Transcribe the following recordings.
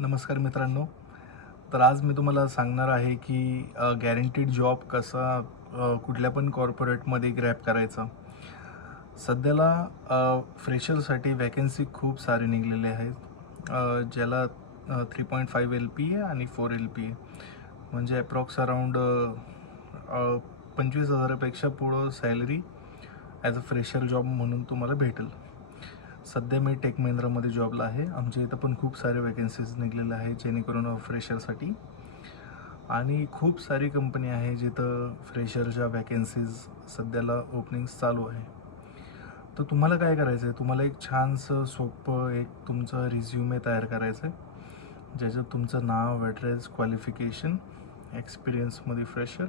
नमस्कार मित्रांनो. तर आज मी तुम्हाला सांगणार आहे की गॅरंटीड जॉब कसा कुठल्या पण कॉर्पोरेटमध्ये ग्रॅब करायचा. सध्याला फ्रेशरसाठी वॅकन्सी खूप सारे निघालेले आहेत. ज्याला 3.5 LPA आणि 4 LPA म्हणजे ॲप्रॉक्स अराउंड 25,000पेक्षा पुढं salary as a fresher job म्हणून तुम्हाला भेटेल. सध्या मी टेक महिंद्रामध्ये जॉबला आहे. आमच्या इथं पण खूप सारे वॅकन्सीज निघालेल्या आहेत जेणेकरून फ्रेशरसाठी, आणि खूप सारी कंपनी आहे जिथं फ्रेशरच्या वॅकन्सीज सध्याला ओपनिंग्स चालू आहे. तर तुम्हाला काय करायचं आहे, तुम्हाला एक छानसं सोपं एक तुमचं रिझ्युमे तयार करायचं आहे, ज्याच्यात तुमचं नाव, ॲड्रेस, क्वालिफिकेशन, एक्सपिरियन्समध्ये फ्रेशर,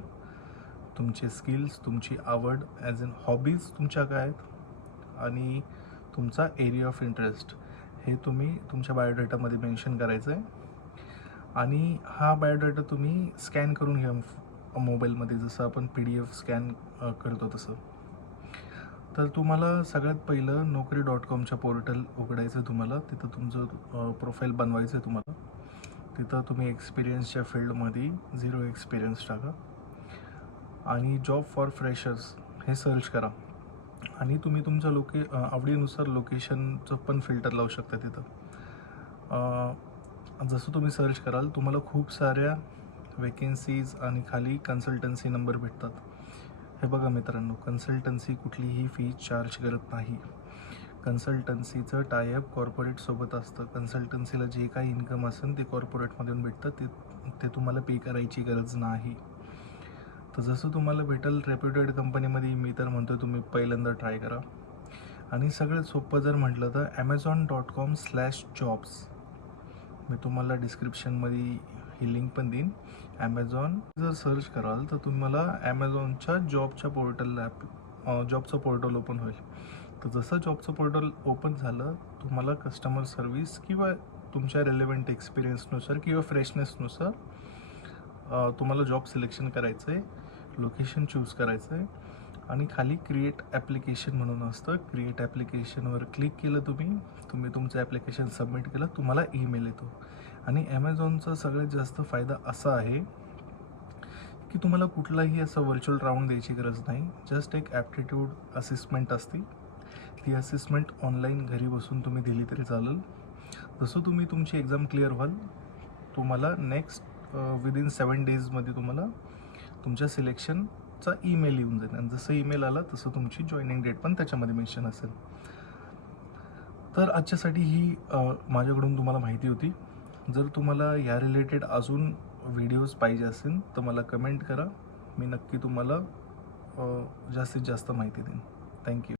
तुमचे स्किल्स, तुमची आवड, ॲज इन हॉबीज तुमच्या काय आहेत, आणि तुमचा एरिया ऑफ इंटरेस्ट हे तुम्ही तुमच्या बायोडेटामध्ये मेन्शन करायचं आहे. आणि हा बायोडेटा तुम्ही स्कॅन करून घ्या मोबाईलमध्ये, जसं आपण PDF स्कॅन करतो तसं. तर तुम्हाला सगळ्यात पहिलं Naukri.comच्या पोर्टल उघडायचं आहे. तुम्हाला तिथं तुमचं प्रोफाईल बनवायचं आहे. तुम्हाला तिथं तुम्ही एक्सपिरियन्सच्या फील्डमध्ये 0 एक्सपिरियन्स टाका आणि जॉब फॉर फ्रेशर्स हे सर्च करा. आणि तुम्ही तुमच्या आवडीनुसार लोकेशनचं पण फिल्टर लावू शकता तिथं. जसं तुम्ही सर्च कराल तुम्हाला खूप साऱ्या वेकेन्सीज आणि खाली कन्सल्टन्सी नंबर भेटतात. हे बघा मित्रांनो, कन्सल्टन्सी कुठलीही फी चार्ज करत नाही. कन्सल्टन्सीचं टायअप कॉर्पोरेटसोबत असतं. कन्सल्टन्सीला जे काही इन्कम असेल ते कॉर्पोरेटमधून भेटतं, ते तुम्हाला पे करायची गरज नाही. तर जसं तुम्हाला भेटेल रेप्युटेड कंपनीमध्ये, मी तर म्हणतो तुम्ही पहिल्यांदा ट्राय करा. आणि सगळ्यात सोपं जर म्हटलं तर Amazon.com/jobs, मी तुम्हाला डिस्क्रिप्शनमध्ये ही लिंक पण देईन. ॲमेझॉन जर सर्च कराल तर तुम्हाला ॲमेझॉनच्या जॉबचं पोर्टल ओपन होईल. तर जसं जॉबचं पोर्टल ओपन झालं, तुम्हाला कस्टमर सर्व्हिस किंवा तुमच्या रेलेवंट एक्सपिरियन्सनुसार किंवा फ्रेशनेसनुसार तुम्हाला जॉब सिलेक्शन करायचं आहे, लोकेशन चूज करायचं आहे, आणि खाली क्रिएट ॲप्लिकेशन म्हणून असतं. क्रिएट ॲप्लिकेशनवर क्लिक केलं तुम्ही तुमचं ॲप्लिकेशन सबमिट केलं, तुम्हाला ईमेल येतो. आणि ॲमेझॉनचा सगळ्यात जास्त फायदा असा आहे की तुम्हाला कुठलाही असं व्हर्च्युअल राऊंड द्यायची गरज नाही. जस्ट एक ॲप्टिट्यूड असेसमेंट असते. ती असेसमेंट ऑनलाईन घरी बसून तुम्ही दिली तरी चालेल. जसं तुम्ही तुमची एक्झाम क्लिअर व्हाल, तुम्हाला नेक्स्ट विदिन 7 डेजमध्ये तुम्हाला तुमच्या सिलेक्शनचा ईमेल येऊन जाईल. आणि जसं ईमेल आला तसं तुमची जॉईनिंग डेट पण त्याच्यामध्ये मेन्शन असेल. तर आजच्यासाठी ही माझ्याकडून तुम्हाला माहिती होती. जर तुम्हाला या रिलेटेड अजून व्हिडिओज पाहिजे असेल तर मला कमेंट करा. मी नक्की तुम्हाला जास्तीत जास्त माहिती देईन. थँक्यू.